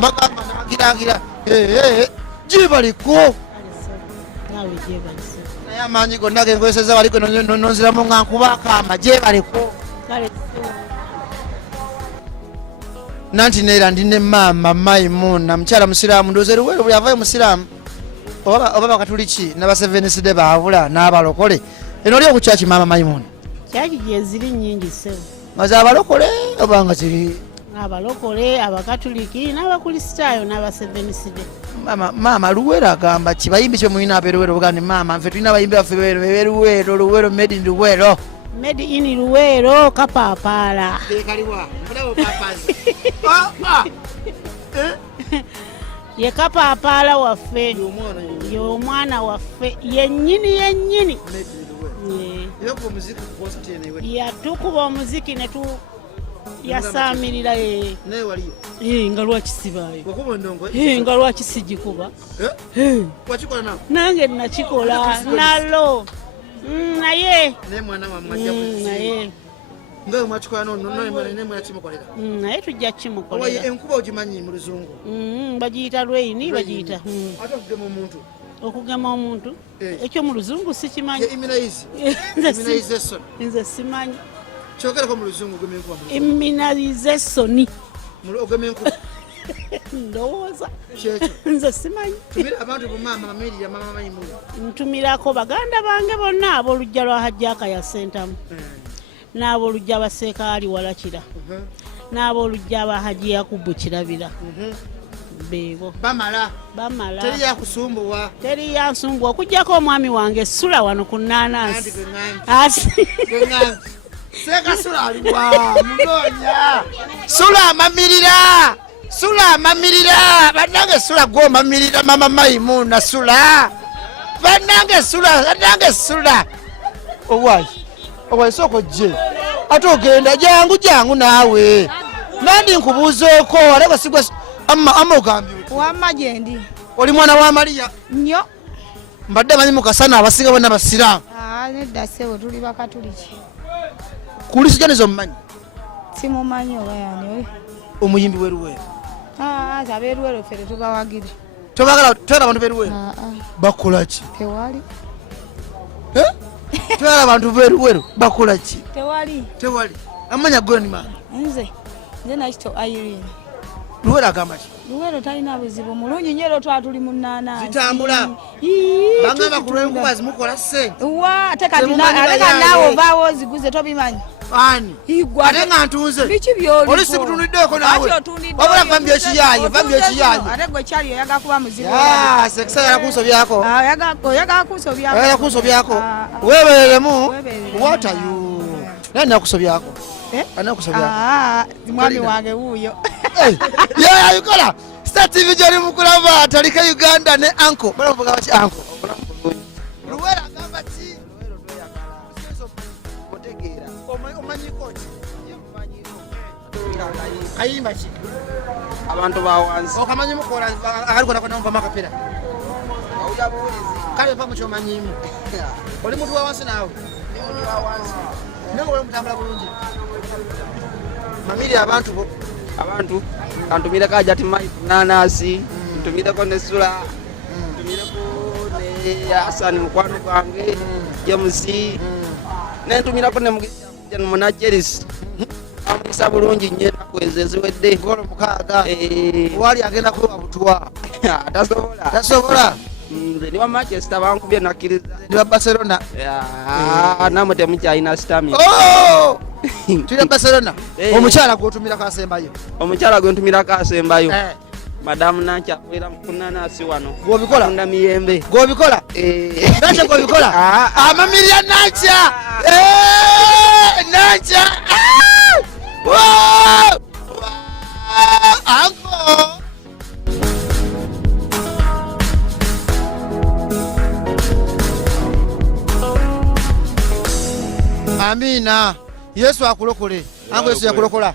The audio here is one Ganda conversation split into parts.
Bagamba nagira jibaliko nawe jebalise naye amaanyi gonna genkozeseza baliko nonziramu nga nkubaka amaje baliko kale nanti neera ndine maama Maimuna mukyala musiraamu ndoze Luweero buli avayo musiraamu oba bakatuliki n'abaseveniside baabula n'abalokole eno oli okukyaki maama Maimuna kyaki gyeziri nnyingi ssebo maze abalokole obanga kiri abalokole abakatuliki n'abakristaayo n'abaseveniside maama Luweero agamba kibayimbi kye mulina abeeruweero bugandi maama nfe tulina abayimbi baffe beeruweero Luweero made in Luweero made in Luweero kapaapaala ye kapaapaala waffe y'omwana waffe yennyini yatukuba omuziki ne tu yasaamirira nga lwaki sibaayo nga lwaki sigikuba nange nakikola nalo naye naye tujja kimukolera enkuba ogimanyi mu luzungu bagiyita lweyini bagiyita okugema omuntu ekyo mu luzungu sikimanyi nze simanyi kyogerako mu luzungu ogema enkuba immunization ogema enkuba ndowooza kyekyo nze simanyi tumira abantu bumama Amelia mama Maimuna ntumirako baganda bange bonna ab'olujja lwa Hajjaka ya Sentamu n'ab'olujja baseekaali Walakira n'ab'olujja ba Haji Yakubu Kirabira beebo bamala teri yansumbuwa okuggyako omwami wange Sula wano ku Nnaanansi Seka Sula aliwa munonya Sula amamirira banange Sula gwomamirira mama Maimuna Sula banange Sula owayi soko je ate ogenda jangu naawe nandi nkubuuzeeko alaba sigwa amma ogambiwe wamma gyendi oli mwana wa Maria nnyo mbadde manyi mukasana abasinga bonna basiraamu nedda ssebo tuli bakatuliki kulisijanizo mumanyi simumanyi oba yani omuyimbi w'Eluweero abeeruweero ffe tetubawagire tobagala twera abantu b'Eluweero bakola ki tewali twera abantu b'Eluweero bakola ki tewali amanya goni maani nze nakito Irene Luweero agamba ki Luweero talina buzibu mulungi nnyo era twatuli mu Nnaanansi zitambula bangamba ku lw'enkuba zimukola ssente ate kati naawe ovaawo oziguze tobimanyi ani ate nga ntunze biki byoli oli sibutundiddeko naawe wabula vambyo ekiyayi ate gwe kyali oyagala kuba muzibu sekisa yala oyagala kunsobyako weebereremu watayu naye nakusobyako mwami wange wuuyo yayayukola Star TV gyoli mukulaba tutalike Uganda ne anko balavuga baki anko Luweero agamba ki omanyiko kayimba ki abantu bawansi okamanyi mukola akaliko nakonamva makapera kale mpa mukyomanyimu oli muntu wa wansi naawe nenga oli mutambula bulungi mamiri abantu kantumire kajati Mai Nnaanansi ntumireko ne Sula ntumireko ne Hasani mukwano gwange James nentumirako ne Muna Jeris amisa bulungi nnyo ennaku ezo eziwedde ngolo mukaaga wali agenda kuwa butuwa tasobola nze ni wa Manchester bankubye nakkiriza ndi wa Barcelona namwe temukyalina stamina tuli Barcelona omukyala gwotumirako asembayo omukyala gwentumirako asembayo madamu Nancha akolera ku Nnaanansi wano gwobikola nda miyembe gwobikola Nancha gwobikola amamirya Nancha Nancha anko Amina Yesu akulokole ango Yesu yakulokola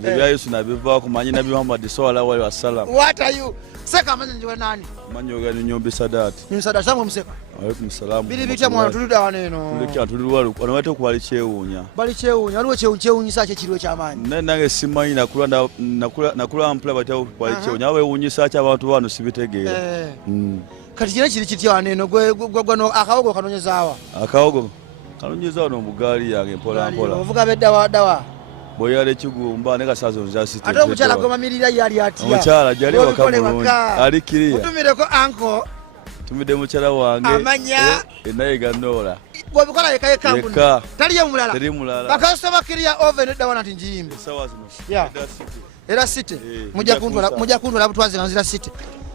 Biblia Yesu nabiva kumanyi Nabii Muhammad sallallahu alaihi wasallam. What are you? Seka manyi njiwe nani? Manyi ogani nyombe Sadat. Nyombe Sadat sangu mseka. Alaikum salam. Bili bicha mwana tuluda waneno. Tulekya tuluwalu anawete kwali chewunya. Bali chewunya aliwo chewunya sache chiriwe chamanyi. Nange simanyi nakula mpula batya kwali chewunya awe wunyisa cha abantu bano sibitegeera. Kati kile kiri kitya waneno gwe no akawogo kanonyezawa. Akawogo kanonyezawa no bugali yange mpola mpola. Ovuga bedda dawa. Boyale kigumba ne kasazo nzasite. Ate omukyala gomamirira yali atya. Omukyala jali wakamulungi. Alikiriya. Mutumireko anko. Tumide mukyala wange. Amanya. Enaye gandola. Bobikola yeka mbuna. Taliye mulala. Tali mulala. Bakasoma kiriya oven dawa nati njimbe. Sawa zino. Yeah. Era city. Mujja kundula butwaze kanzira city.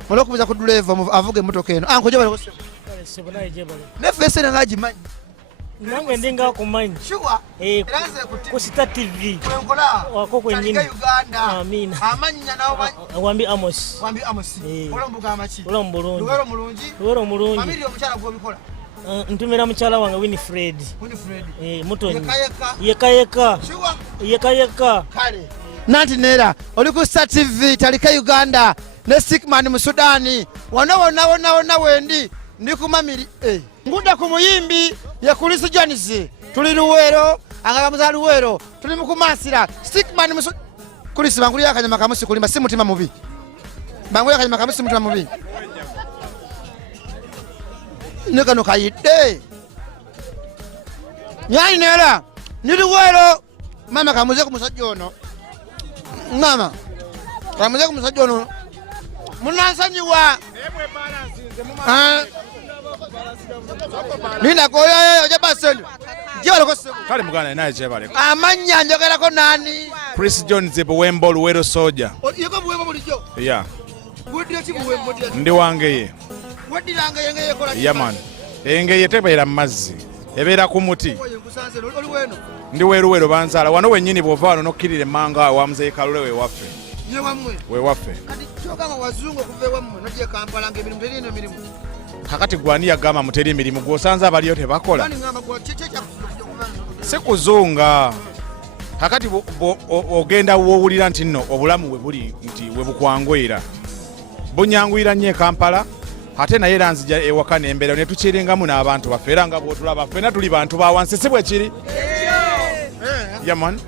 Molo kubuza ku driver avuge motoka eno. Anko je bale ko Sebunaye je bale. Ne fese ngaji manyi. Nange ndinga kumanyi. Shuwa. Ku Star TV. Kwenkola. Wako kwenyini. Uganda. Amina. Amanya nawo Wambi Amos. Wambi Amos. Olombuga amachi. Olomulungi. Luweero mulungi. Luweero mulungi. Family omukyala gwo bikola. Ntumira mukyala wange Winifred. Mutonyi. Yeka. Shuwa. Yeka. Kale. Nanti nera oli ku Star TV tutalike Uganda ne stickman musudani wona wendi ndi kumamiri nguda ku muyimbi ya kulisi Janice tuli Luweero angaba muza Luweero tuli mukumasira stickman kulisi banguli yakanyama kamusi kulimba si mutima mubi banguli yakanyama kamusi mutima mubi nekano kayide nyani nera ni Luweero mama kamuze kumusajja ono mama kamuze kumusajja ono munansanyiwa nina koyo oje baselu jibale ko sebo kale mugana naye jebale amanya njogera ko nani Chris John Buwembo Luweero soja yeko buwembo bulijo yeah wodira ki buwembo dia ndi wange ye wodiranga yenge yekola yeah man enge yetebeera mazzi ebeera ku muti oli weno ndi Luweero banzala wano wennyini bw'ovaano nokkirira emmanga wa muzeeyi Kalule wewaffe wewaffe kati kyogamba wazungu okuva ewammwe nojje Kampala ng'emirimu terina emirimu kakati gwani yagamba muteri emirimu gw'osanze abaliyo tebakola si kuzunga kakati ogenda wowulira nti nno obulamu we buli nti we bukwangwira bunyangwira nnyo e Kampala ate naye era nzija ewaka n'embeera ne tukiringamu n'abantu baffe era nga bw'otulaba ffenna tuli bantu ba wansi si bwe kiri yaman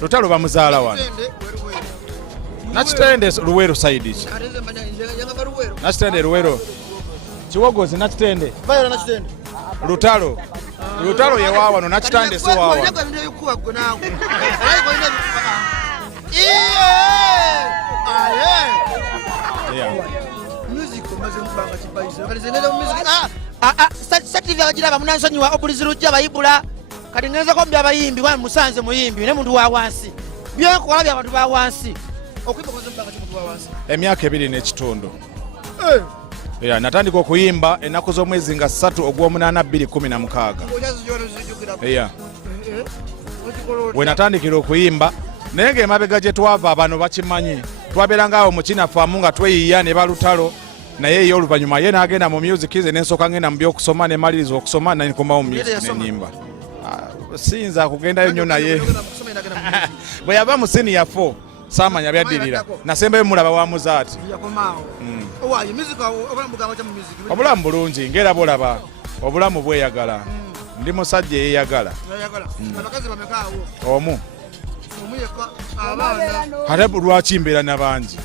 Lutalo bamuzaala wano nakitende Luweero side ki nakitende Luweero kiwogozi nakitende Lutalo yewa wano nakitande si wawa sativa agiraba munansonyiwa obuliziru jja bayibula kati ngenza ko mbya bayimbi wa musanze muyimbi ne muntu wa wansi byokola bya bantu ba wansi okuyimba koze mbanga kimuntu wa wansi emyaka 2 n'ekitundu ya natandika okuyimba ennaku z'omwezi nga 3 ogw'omunaana 2016 ya we natandikira okuyimba naye ng'emabega gye twava bano bakimanyi twabeeranga awo mu kinafaamu nga tweyiya ne balutalo naye ye oluvannyuma ye n'agenda mu music ze n'ensooka ngenda mu by'okusoma ne maliriza okusoma n'enkomawo mu music n'ennyimba siyinza kugendayo nnyo naye bwe yava mu senior 4 saamanya byaddirira nasembayo mulaba wa muzaati obulamu bulungi ng'era bulaba obulamu bweyagala ndi musajja eyeyagala omu ate lwaki mbeera n'abangi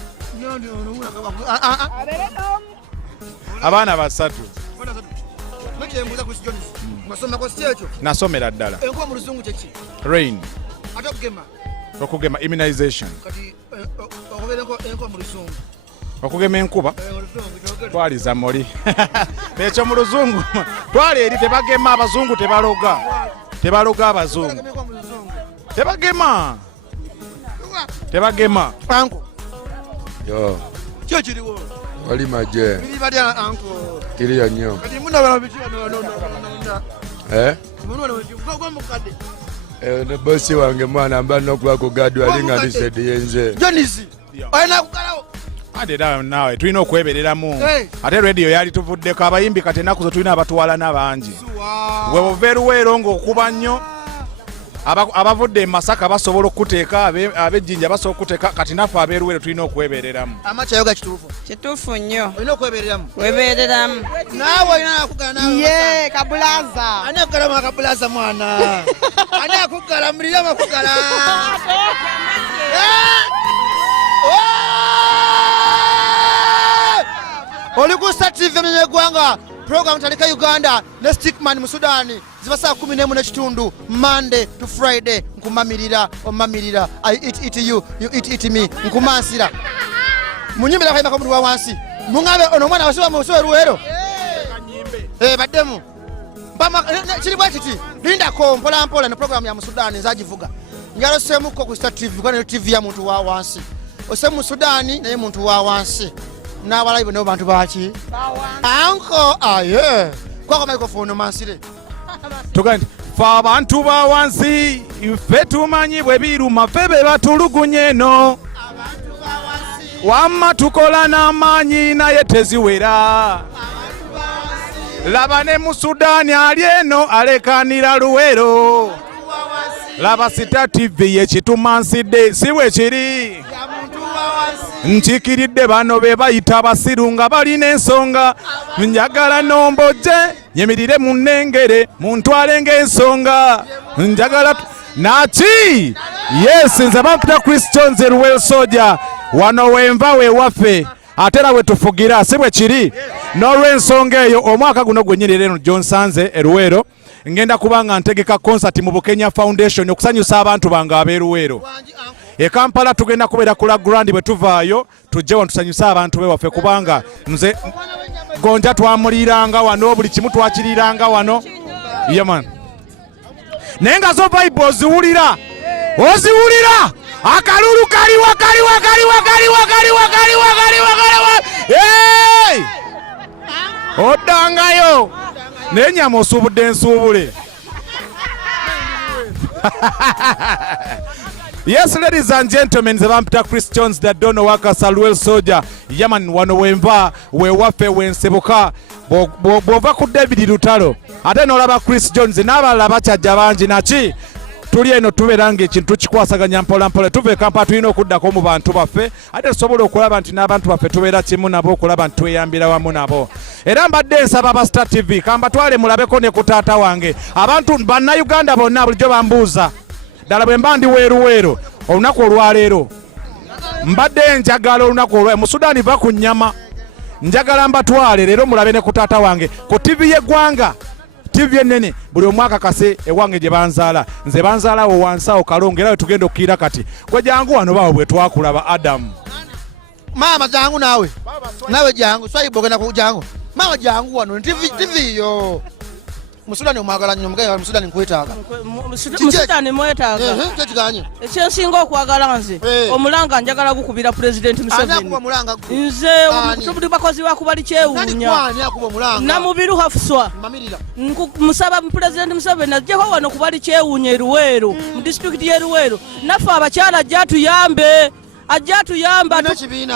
abaana 3 nasomera ddala rain okugema immunization okugema enkuba twaliza muli ekyo mu luzungu twali eri tebagema abazungu tebaloga abazungu tebagema yo kyo kiriwo wali maje bili bali anko kiriya nnyo kati muna bala bichira ne bosi wange mwana amba nokuba ku gadu alinga lisedi yenze Janice oyina kukalawo ate nawe tulina okwebereramu ate radio yali tuvuddeko abayimbi kati ennaku zo tulina abatuwala n'abangi we buva eruweero ng'okuba nnyo abavudde e Masaka basobola okuteeka ab'ejjinja basobola okuteeka kati naffe ab'eruweero tulina okwebereramu amakyayoga kituufu nnyo olina okwebereramu webereramu naawe olina akugala nawe ye kabulaza ani akugala mwa kabulaza mwana ani akugala mulira makugala oli ku Star TV y'eggwanga program tutalike Uganda ne stickman musudani ziba saa 11:30 Monday to Friday nkumamirira omamirira I eat you eat me nkumansira munyimbira kayima ko wa wansi mungabe ono mwana wasiba mu Luweero baddemu bama kiri bwakiti linda ko mpola mpola ne program ya musudani zagivuga njalo semuko ku Star TV kwa TV ya muntu wa wansi osemu musudani naye muntu wa wansi n'abalayibu nabo bantu baki anko aye kwako microphone mansire tugandi fa abantu ba wansi ife tumanyi bwe biruma fe be batulugunye eno wamma tukola n'amaanyi naye teziwera laba ne musudani ali eno alekanira Luweero laba Star TV yekitumansidde si bwe kiri nkikiridde bano be bayita abasiru nga balina ensonga njagala nombojje nyemirire mu nnengere muntwale ng'ensonga njagala naki yes nze bamputa Christian Luweero soja wano wenva wewaffe ate era we tufugira si bwe kiri n'olw'ensonga eyo omwaka guno gwennyini eno gyonsanze Luweero ngenda kubanga ntegeka concert mu Bukenya Foundation okusanyusa abantu bange ab'eruweero e Kampala tugenda kubeera kula grand bwe tuvaayo tujje wano tusanyusa abantu be waffe kubanga nze gonja twamuliranga wano buli kimu twakiriranga wano yeman naye nga zo Bible oziwulira akalulu kaliwa oddangayo n'ennyama osuubudde ensuubule Yes, ladies and gentlemen, the Vampita Christians that don't know Wakasa Luweero Soldier. Yaman wano wenva wewaffe wensebuka bwova ku David Lutalo ate n'olaba Chris Jones n'abalala bakyajja bangi naki tuli eno tubeera ng'ekintu kikwasaganya mpola mpola tuva e Kampala tulina okuddako mu bantu baffe ate tusobola okulaba nti n'abantu baffe tubeera kimu nabo okulaba nti tweyambira wamu nabo era mbadde nsaba ba Star TV kambatwale mulabeko ne ku taata wange abantu bannayuganda bonna bulijjo bambuuza ddala bwe mba ndi weeruweero olunaku olwaleero mbadde njagala olunaku olwa musudani va ku nnyama njagala mbatwale leero mulabe ne ku taata wange ku TV y'eggwanga TV ennene buli omwaka kase ewange gye banzaala nze banzaalawo wansawo kalongo era we tugenda okukiira kati gwe jangu wano bawo bwe twakulaba Adamu mama jangu nawe jangu swayibo genda ku jangu mama jangu wano TV yo musudani omwagala nnyo mugaye musudani nkwetaaga musudani mwetaaga tekiganye ekyensinga okwagala nze omulanga njagala gukubira President Museveni nze tubuli bakozi bakubali kyewuunya namubiru hafuswa musaba President Museveni ajjeho wano kubali kyewuunya e Luweero mu district y'e Luweero naffe abakyala ajja tuyambe ajja tuyamba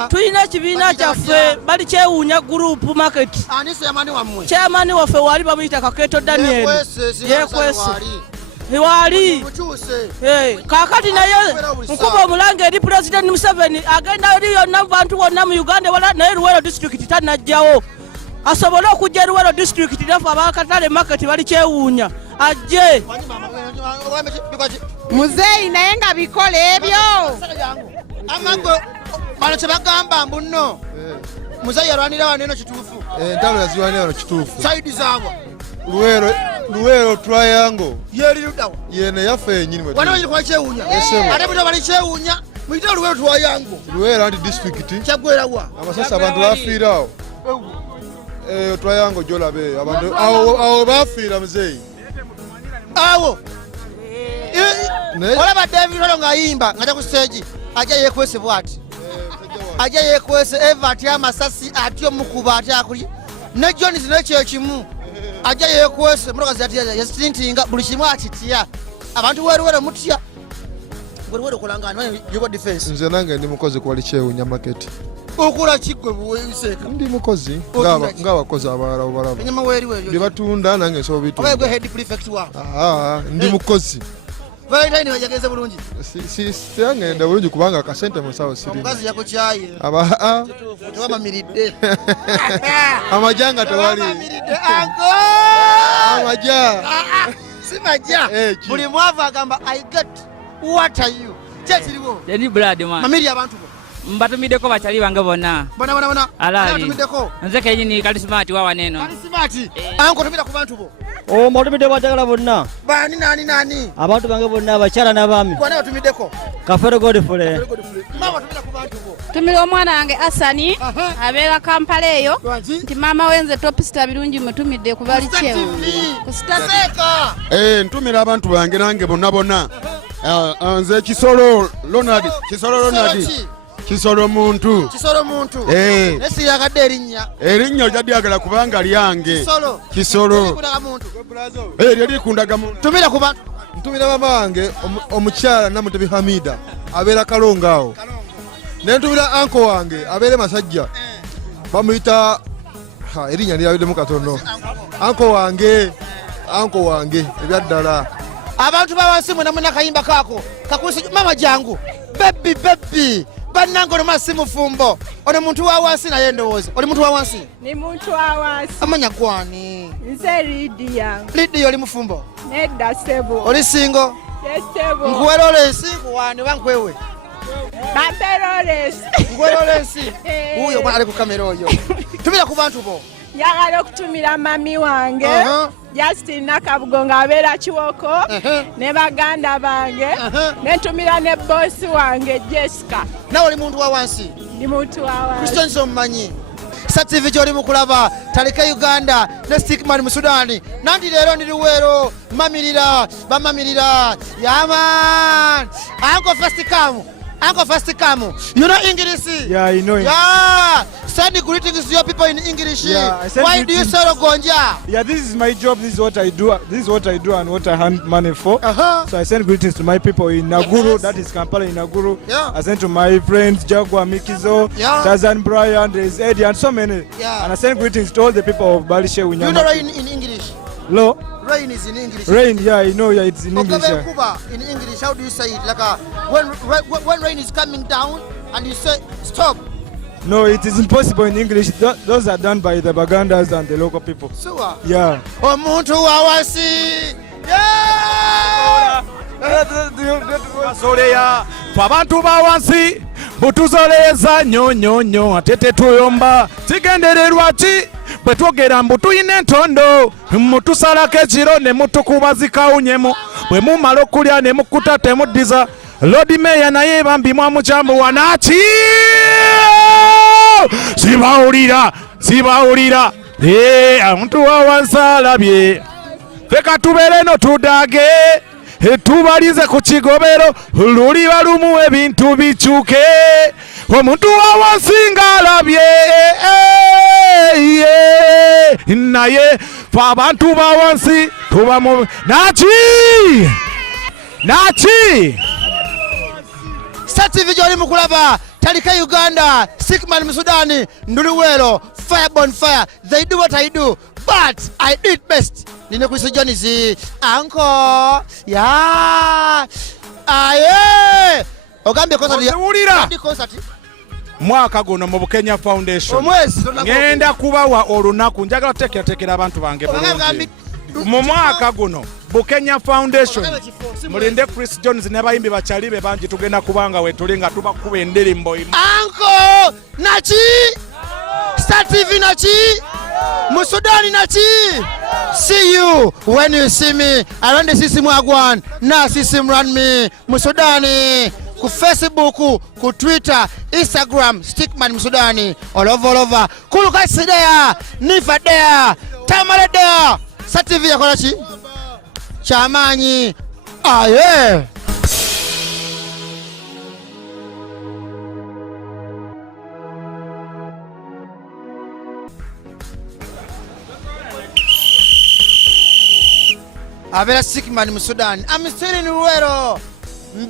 tulina ekibiina kyaffe bali kyewuunya group market chairman waffe wali bamuyita Kaketo Daniel yekwese wali kakati naye nkuba omulanga eri President Museveni agenda eri yonna bantu bonna mu Uganda wala naye Luweero district tanajjawo asobole okujja Luweero district naffe abakatale market bali kyewuunya ajje muzeeyi naye nga bikole ebyo amango bano kyebagamba mbuno muzayi yarwanira wano eno kituufu entalo yazirwanira wano kituufu saidi zaabwa Luweero triangle yeri ludawa yene yaffe yenyini wano bali kwa kyewuunya ate buto bali kyewuunya muyita Luweero triangle Luweero anti district kyagwerawa amasasi abantu bafiirawo triangle gyolabe abantu awo bafiira muzeeyi awo olaba David Lutalo ng'ayimba ng'ajja ku stage ajja yeekwese bw'ati ajja yeekwese eva atya amasasi atya omukuba atya akuli ne Jones nekyo kimu ajja yeekwese mulokazi atya yasitintinga buli kimu akitya abantu weeruweero mutya weeruweero kolanga ano yugo defense nze nange ndi mukozi kwali kyewuunya market Okola kigwe buweeseka. Ndi mukozi ng'abakozi abalala obalaba. Enyama weeri. Ndi batunda nange nsobola bitunda. Oba gwe head prefect wa. Ndi mukozi. Valentine wajageze bulungi. Siyangenda bulungi kubanga akasente musawo siri. Omukazi yakukyaye. Tewamamiridde. Amajanga tewali. Amaja. Si majja. Buli mwavu agamba I get what are you. Kyekiriwo. Yeni brad man. Mamiri abantu bo. Mbatumiddeko bakyali bange bonna. Bona. Alali. Batumiddeko. Nze kenyini kalismati wa waneno. Kalismati. Anko tumira ku bantu bo. Mbatumidde bajagala bonna. Bani nani? Abantu bange bonna abakyala n'abaami. Kwana batumiddeko. Kafere Godfrey. Mama tumira ku bantu bo. Tumira omwana wange Asani abeera Kampala eyo nti maama wenze topista birungi mutumidde ku bali kyewo. Kusitaka. Ntumira abantu bange nange bonna. Nze Kisolo Ronald. Kisolo muntu. Nesi yagadde erinnya. Erinnya lyaddyagala kubanga lyange. Kisolo. Lyalikundaga muntu. Tumira ku bantu. Ntumira mama wange omukyala Namutebi Hamida abeera Kalonga awo. Ne ntumira anko wange abeere Masajja. Bamuyita erinnya lyabiddemu katono. Anko wange ebyaddala. Abantu bawansi mwena kayimba kako. Kakusi mama jangu. Baby. Bannange ono masimu fumbo. Ono muntu wa wansi naye ndowooza. Oli muntu wa wansi? Ni muntu wa wansi. Amanya gwani? Nze Lydia. Lydia oli mufumbo? Nedda Sebo. Oli singo? Yes Sebo. Nkuwe Lawrence kuwani bankwewe? Bampe Lawrence. Nkuwe Lawrence? Uyo mwana ali ku kamera oyo. Tumira ku bantu bo. Njagala okutumira mami wange Justin Nakabugo ng'abeera Kiwoko ne baganda bange nentumira ne bosi wange Jessica. Nawe oli muntu wa wansi? Ndi muntu wa wansi. Christian omumanyi. TV gy'oli mu kulaba talike Uganda ne stickman Musudani. Nandi leero ndi Luweero bamamirira. Yaman. Uncle first come. You know English? Yeah, I know. Yeah. Send greetings to your people in English. Yeah, why do you sell gonja? Yeah, this is my job. This is what I do. And what I hand money for. So I send greetings to my people in Naguru. That is Kampala in Naguru. Yeah. I send to my friends Jaguar, Mikizo, Tazan, Brian, there's Eddie and so many. Yeah. And I send greetings to all the people of Balishe. You know rain in English? Lo? Rain is in English. Rain, yeah, I know. Yeah, it's in English. Yeah. In English, how do you say it? Like when rain is coming down and you say stop. No, it is impossible in English. Those are done by the Bagandas and the local people. So, yeah. Omuntu wawasi. Yeah. Soleya abantu bawansi butuzoleeza nnyo ate tetuyomba kigendererwa ki bwe twogera mbu tuyina entondo mutusalako ekiro ne mutukuba zikawunyemu bwe mumala okulya ne mukuta temuddiza Lord Mayor naye bambimu mukyambuwa naki sibawulira omuntu wawansi alabye feka tubeere no tudage tubalize ku kigobero luliba lumu ebintu bikyuke omuntu wawansi ng'alabye naye fe abantu bawansi tubamu naki TV gy'oli mu kulaba talike Uganda stickman Musudani Luweero fire. They do what I do but I do it best. Nine Chris Jones uncle aye ogambye concert mwaka guno mu Bukenya Foundation ngenda kubawa olunaku njagala kuteekerateekera abantu bange bulungi mu mwaka guno Bukenya Foundation mulinde Chris Jones ne bayimbi bakyali be bangi tugenda kubanga we tuli nga tubakuba endirimbo imu uncle nachi Star TV nachi Musudani nachi. See you when you see me around the system wagwan na system run me Musudani ku Facebook ku Twitter Instagram stickman Musudani all over kuluka sidea nifa dea tamale dea Star TV yakola ki chamanyi aye Avera stickman Musudani. I'm still in Luweero.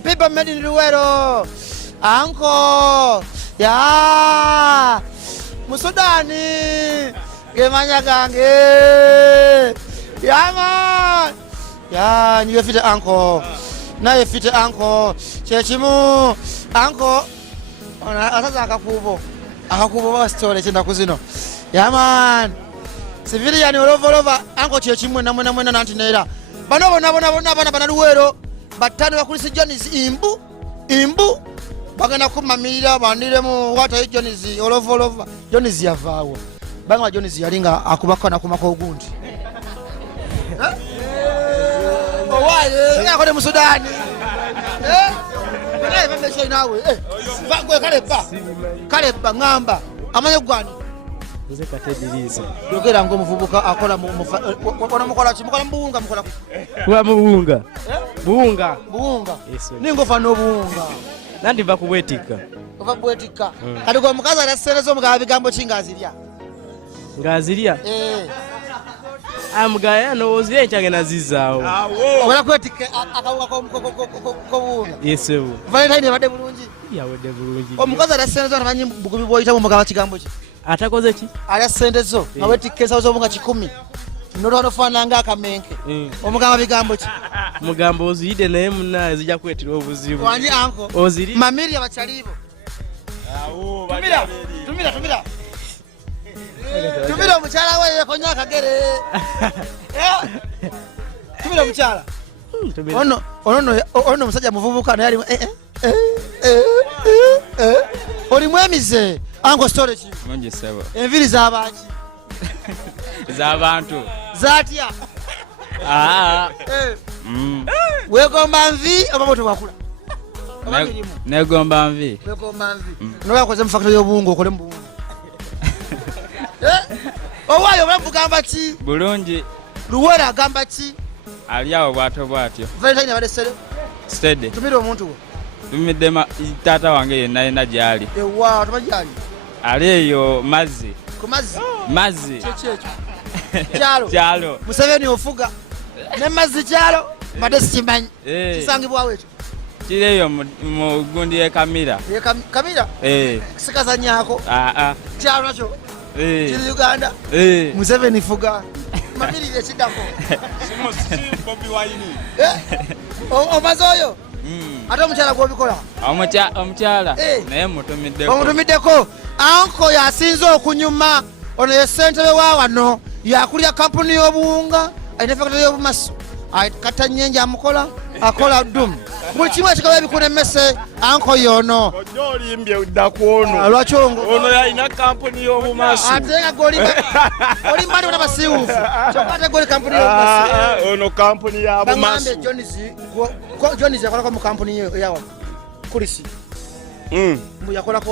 People made in Luweero. Uncle. ya musudani gemanya gange yama ya niwe fite anko naye fite anko chechimu anko ona asaza akakubo ba story chenda kuzino yaman civilian olova anko chechimwe namwe nantinera bana Luweero batano bakulisi Jones imbu bagana kumamirira bandiremu wata Jones olova Jones yavaawo banga Jones yalinga akubakana kumako ogundi owaye ngakole musudani bameshe nawe bagwe kaleba ngamba amanye gwani nze katediriza yogera ngo muvubuka akola mukola chimukola mbunga mukola kuba mubunga buunga ningofa no buunga nandi bakubwetika ova bwetika kati go mukaza araserezo mugaba bigambo chingazirya ngazirya amugaya no ozire change nazizaawo ola kwetika akawuka ko buunga yesebu valentine bade bulungi yawede bulungi omukaza araserezo amanyi bukubi boyita mu mugaba kigambo ki atakoze ki ala sendezo nawe tikesa zo bunga 10 ndono fana nga akamenke omugamba bigambo ki mugambo ozide naye munna zijja kwetira obuzibu wanyi anko oziri mamiri abachalibo tumira omukyala we yekonya akagere tumira omukyala ono musajja muvubuka naye ali oli mwemize ango storage mungi sebo enviri z'abaaki z'abantu zatya wegomba nvi oba boto wakula negomba nvi wegomba nvi nobakoze mu factory y'obuwunga okole mu buwunga owayo bamugamba ki bulungi Luweero agamba ki ali awo bwatyo valentine abadde stede tumira omuntu we tumidde taata wange yenna gyali ewa tubagyali ali eyo mazzi kyalo Museveni ofuga ne mazzi kyalo mbadde sikimanyi kisangibwawo ekyo kiri eyo mu gundi y'ekamira sikazanyako kyalo nakyo kiri Uganda Museveni fuga mamirire kiddako omaze oyo ate omukyala gwobikola omukyala naye mutumiddeko anko yasinze okunyuma ono ye ssentebe wa wano yakulya kampuni y'obuwunga alina factory y'obumaso katanyenje amukola akola dum buli kimu ekigaba ebikula emmese anko yono ojja olimbye uddaku lwaki ono yalina kampuni y'obumaso ate nga olimba ndi basiiwuufu kyokka ate goli kampuni y'obumaso ono kampuni ya bumaso Jones yakolako mu kampuni yawa kulisi mbu yakolako